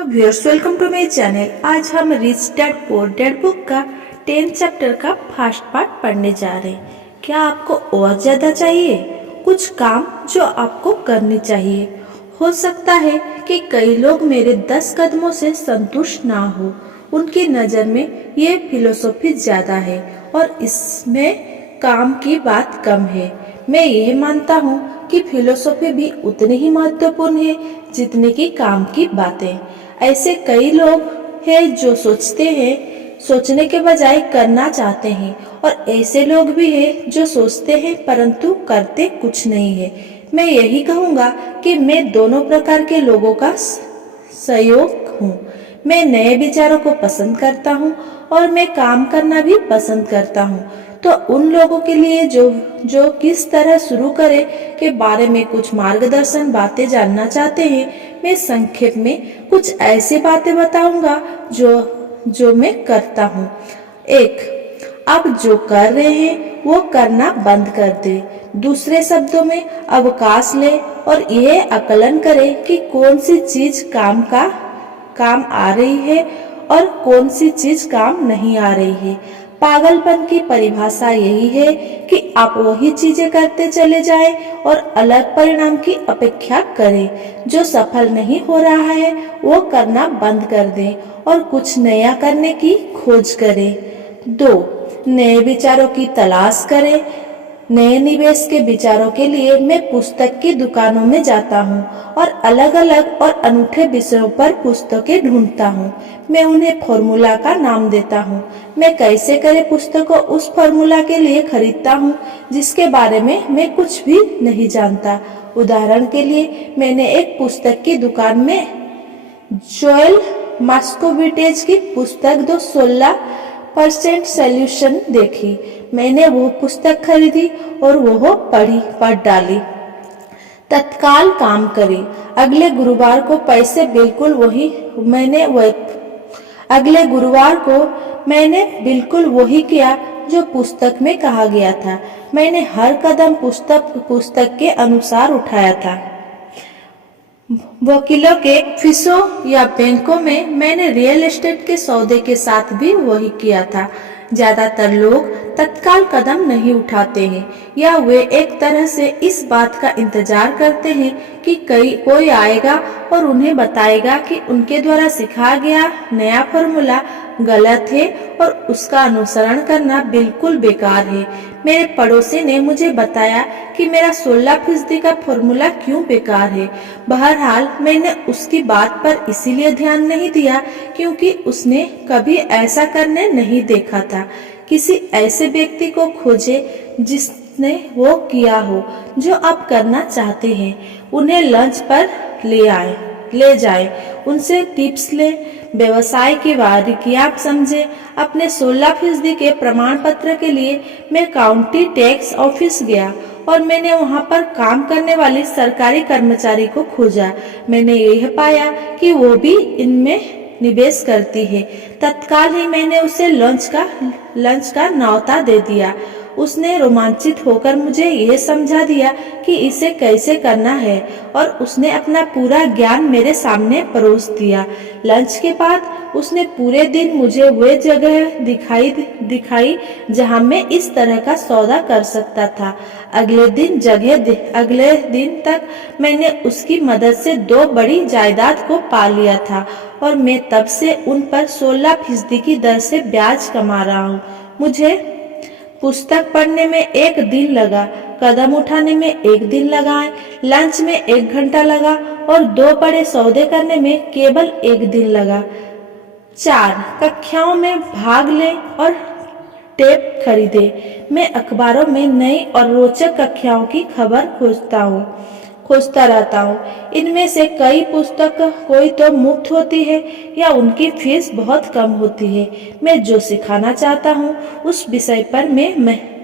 Hello viewers, welcome to my channel. आज हम rich dad poor dad book का 10 chapter का फर्स्ट पार्ट पढ़ने जा रहे हैं। क्या आपको और ज्यादा चाहिए? कुछ काम जो आपको करने चाहिए। हो सकता है कि कई लोग मेरे 10 कदमों से संतुष्ट ना हो। उनकी नजर में ये फिलोसॉफी ज्यादा है और इसमें काम की बात कम है। मैं यह मानता हूँ कि फिलोसॉफी भी उतनी ही महत्वपूर्ण है जितने की काम की बातें। ऐसे कई लोग हैं जो सोचने के बजाय करना चाहते हैं, और ऐसे लोग भी हैं जो सोचते हैं परंतु करते कुछ नहीं है। मैं यही कहूँगा कि मैं दोनों प्रकार के लोगों का सहयोग हूँ। मैं नए विचारों को पसंद करता हूँ और मैं काम करना भी पसंद करता हूँ। तो उन लोगों के लिए जो किस तरह शुरू करें के बारे में कुछ मार्गदर्शन बातें जानना चाहते हैं, मैं संक्षेप में कुछ ऐसी बातें बताऊंगा जो मैं करता हूँ। 1. आप जो कर रहे हैं वो करना बंद कर दे। दूसरे शब्दों में अवकाश ले और यह आकलन करें कि कौन सी चीज काम आ रही है और कौन सी चीज काम नहीं आ रही है। पागलपन की परिभाषा यही है कि आप वही चीजें करते चले जाएं और अलग परिणाम की अपेक्षा करें। जो सफल नहीं हो रहा है वो करना बंद कर दें और कुछ नया करने की खोज करें। 2. नए विचारों की तलाश करें। नए निवेश के विचारों के लिए मैं पुस्तक की दुकानों में जाता हूँ और अलग अलग और अनूठे विषयों पर पुस्तकें ढूंढता हूँ। मैं उन्हें फॉर्मूला का नाम देता हूँ। मैं कैसे करे पुस्तकों उस फॉर्मूला के लिए खरीदता हूँ जिसके बारे में मैं कुछ भी नहीं जानता। उदाहरण के लिए, मैंने एक पुस्तक की दुकान में जोएल मास्कोविटेज की पुस्तक दो 16% सॉल्यूशन देखी। मैंने वो पुस्तक खरीदी और वो पढ़ डाली। तत्काल काम करी। अगले गुरुवार को मैंने बिल्कुल वही किया जो पुस्तक में कहा गया था। मैंने हर कदम पुस्तक के अनुसार उठाया था। वकीलों के फीसों या बैंकों में मैंने रियल एस्टेट के सौदे के साथ भी वही किया था। ज्यादातर लोग तत्काल कदम नहीं उठाते हैं, या वे एक तरह से इस बात का इंतजार करते हैं कि कोई आएगा और उन्हें बताएगा कि उनके द्वारा सिखाया गया नया फॉर्मूला गलत है और उसका अनुसरण करना बिल्कुल बेकार है। मेरे पड़ोसी ने मुझे बताया कि मेरा 16% का फॉर्मूला क्यों बेकार है। बहरहाल मैंने उसकी बात पर इसीलिए ध्यान नहीं दिया क्योंकि उसने कभी ऐसा करने नहीं देखा था। किसी ऐसे व्यक्ति को खोजे जिसने वो किया हो जो आप करना चाहते हैं। उन्हें लंच पर ले जाए, उनसे टिप्स ले, व्यवसाय की बारीकियां समझे। अपने 16% के प्रमाण पत्र के लिए मैं काउंटी टैक्स ऑफिस गया और मैंने वहां पर काम करने वाली सरकारी कर्मचारी को खोजा। मैंने यह पाया कि वो भी इनमें निवेश करती है। तत्काल ही मैंने उसे लंच का न्योता दे दिया। उसने रोमांचित होकर मुझे यह समझा दिया कि इसे कैसे करना है और उसने अपना पूरा ज्ञान मेरे सामने परोस दिया। लंच के बाद उसने पूरे दिन मुझे वे जगह दिखाई जहां मैं इस तरह का सौदा कर सकता था। अगले दिन तक मैंने उसकी मदद से 2 बड़ी जायदाद को पा लिया था और मैं तब से उन पर 16% की दर से ब्याज कमा रहा हूँ। मुझे पुस्तक पढ़ने में 1 दिन लगा, कदम उठाने में 1 दिन लगाए, लंच में 1 घंटा लगा और 2 बड़े सौदे करने में केवल 1 दिन लगा। 4. कक्षाओं में भाग लें और टेप खरीदे। मैं अखबारों में नई और रोचक कक्षाओं की खबर खोजता रहता हूँ। इनमें से कोई तो मुफ्त होती है या उनकी फीस बहुत कम होती है। मैं जो सिखाना चाहता हूँ उस विषय पर मैं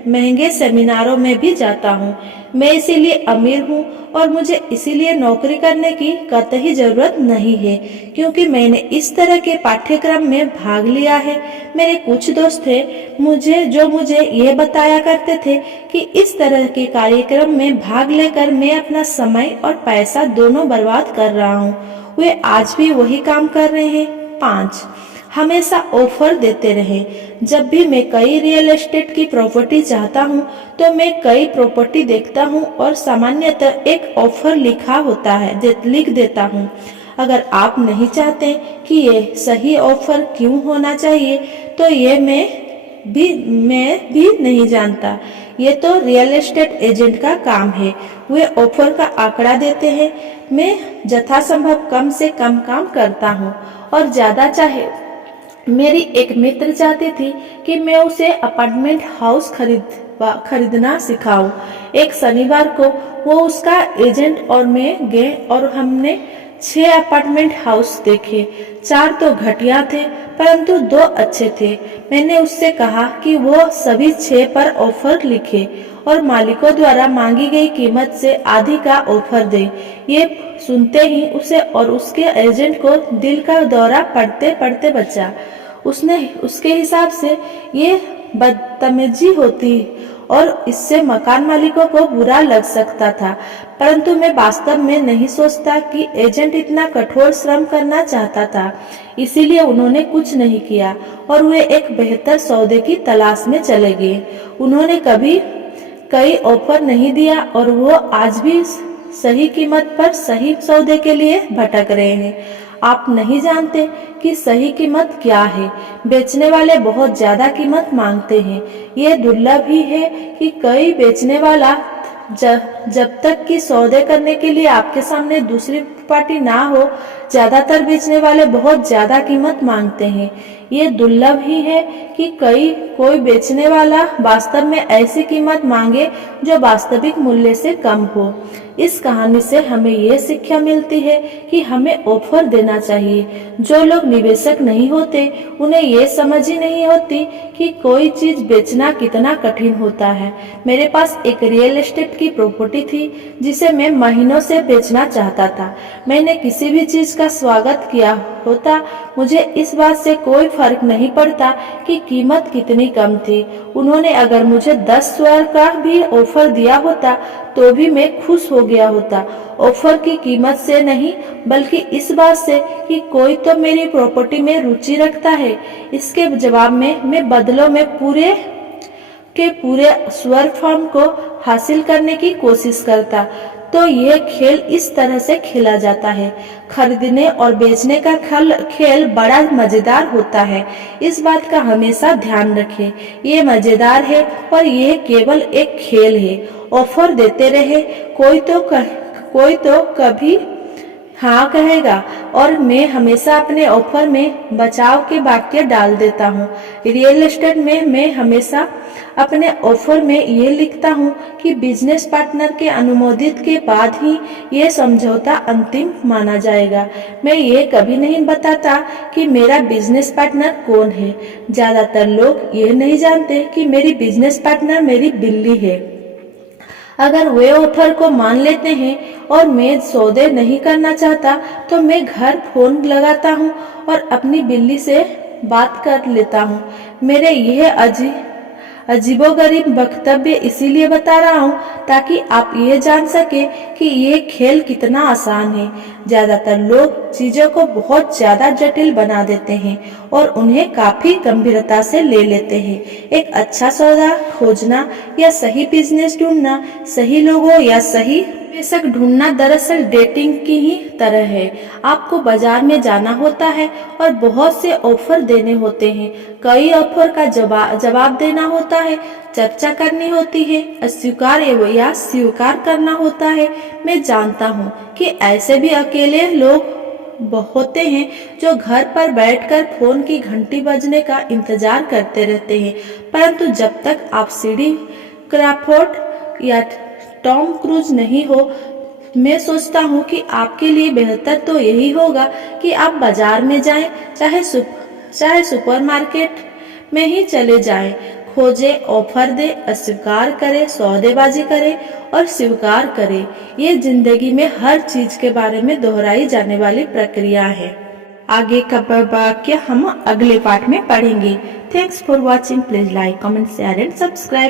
महंगे सेमिनारों में भी जाता हूँ। मैं इसीलिए अमीर हूँ और मुझे इसीलिए नौकरी करने की कतई जरूरत नहीं है क्योंकि मैंने इस तरह के पाठ्यक्रम में भाग लिया है। मेरे कुछ दोस्त थे मुझे यह बताया करते थे कि इस तरह के कार्यक्रम में भाग लेकर मैं अपना समय और पैसा दोनों बर्बाद कर रहा हूँ। वे आज भी वही काम कर रहे हैं। 5, हमेशा ऑफर देते रहे। जब भी मैं कई रियल एस्टेट की प्रॉपर्टी चाहता हूँ तो मैं कई प्रॉपर्टी देखता हूँ और सामान्यतः एक ऑफर लिखा होता है लिख देता हूँ। अगर आप नहीं चाहते कि ये सही ऑफर क्यों होना चाहिए तो ये मैं भी नहीं जानता। ये तो रियल एस्टेट एजेंट का काम है। वे ऑफर का आंकड़ा देते हैं। मैं यथासंभव कम से कम काम करता हूँ और ज्यादा चाहे। मेरी एक मित्र चाहती थी कि मैं उसे अपार्टमेंट हाउस खरीदना सिखाऊं। एक शनिवार को वो उसका एजेंट और मैं गए और हमने 6 अपार्टमेंट हाउस देखे। 4 तो घटिया थे परंतु 2 अच्छे थे। मैंने उससे कहा कि वो सभी 6 पर ऑफर लिखे और मालिकों द्वारा मांगी गई कीमत से आधी का ऑफर दे। ये सुनते ही उसे और उसके एजेंट को दिल का दौरा पड़ते पड़ते बचा। उसके हिसाब से ये बदतमीजी होती और इससे मकान मालिकों को बुरा लग सकता था, परंतु मैं वास्तव में नहीं सोचता कि एजेंट इतना कठोर श्रम करना चाहता था। इसीलिए उन्होंने कुछ नहीं किया और वे एक बेहतर सौदे की तलाश में चले गए। उन्होंने कभी कई ऑफर नहीं दिया और वो आज भी सही कीमत पर सही सौदे के लिए भटक रहे हैं। आप नहीं जानते कि सही कीमत क्या है। बेचने वाले बहुत ज्यादा कीमत मांगते हैं। ये दुर्लभ ही है कि कोई बेचने वाला जब तक कि सौदे करने के लिए आपके सामने दूसरी पार्टी ना हो, ज्यादातर बेचने वाले बहुत ज्यादा कीमत मांगते हैं। ये दुर्लभ ही है कि कोई बेचने वाला वास्तव में ऐसी कीमत मांगे जो वास्तविक मूल्य से कम हो। इस कहानी से हमें ये शिक्षा मिलती है कि हमें ऑफर देना चाहिए। जो लोग निवेशक नहीं होते उन्हें ये समझ ही नहीं होती कि कोई चीज बेचना कितना कठिन होता है। मेरे पास एक रियल एस्टेट की प्रॉपर्टी थी जिसे मैं महीनों से बेचना चाहता था। मैंने किसी भी चीज का स्वागत किया होता, मुझे इस बात से कोई फर्क नहीं पड़ता कि कीमत कितनी कम थी। उन्होंने अगर मुझे 10 शेयर का भी ऑफर दिया होता तो भी मैं खुश हो गया होता। ऑफर की कीमत से नहीं बल्कि इस बात से कि कोई तो मेरी प्रॉपर्टी में रुचि रखता है। इसके जवाब में मैं बदलों में पूरे स्वर फॉर्म को हासिल करने की कोशिश करता। तो ये खेल इस तरह से खेला जाता है। खरीदने और बेचने का खेल बड़ा मजेदार होता है। इस बात का हमेशा ध्यान रखें। ये मजेदार है और ये केवल एक खेल है। ऑफर देते रहे। कोई तो कभी हाँ कहेगा और मैं हमेशा अपने ऑफर में बचाव के वाक्य डाल देता हूँ। रियल एस्टेट में मैं हमेशा अपने ऑफर में ये लिखता हूँ कि बिजनेस पार्टनर के अनुमोदित के बाद ही ये समझौता अंतिम माना जाएगा। मैं ये कभी नहीं बताता कि मेरा बिजनेस पार्टनर कौन है। ज्यादातर लोग ये नहीं जानते कि मेरी बिजनेस पार्टनर मेरी बिल्ली है। अगर वे ऑफर को मान लेते हैं और मैं सौदे नहीं करना चाहता तो मैं घर फोन लगाता हूँ और अपनी बिल्ली से बात कर लेता हूँ। मेरे यह अजीबोगरीब वक्तव्य इसीलिए बता रहा हूँ ताकि आप ये जान सके कि ये खेल कितना आसान है। ज्यादातर लोग चीजों को बहुत ज्यादा जटिल बना देते हैं और उन्हें काफी गंभीरता से ले लेते हैं। एक अच्छा सौदा खोजना या सही बिजनेस ढूंढना, सही लोगों या सही निवेशक ढूंढना दरअसल डेटिंग की ही तरह है। आपको बाजार में जाना होता है और बहुत से ऑफर देने होते हैं। कई ऑफर का जवाब देना होता है, चर्चा करनी होती है, अस्वीकार या स्वीकार करना होता है। मैं जानता हूँ कि ऐसे भी अकेले लोग होते हैं जो घर पर बैठकर फोन की घंटी बजने का इंतजार करते रहते हैं, परंतु जब तक आप सीडी क्रॉफोर्ड या टॉम क्रूज नहीं हो, मैं सोचता हूँ कि आपके लिए बेहतर तो यही होगा कि आप बाजार में जाएं, चाहे सुपरमार्केट में ही चले जाएं, खोजे, ऑफर दे, अस्वीकार करे, सौदेबाजी करे और स्वीकार करे। ये जिंदगी में हर चीज के बारे में दोहराई जाने वाली प्रक्रिया है। आगे का वाक्य हम अगले पार्ट में पढ़ेंगे। Thanks for watching. Please like, comment, share and subscribe.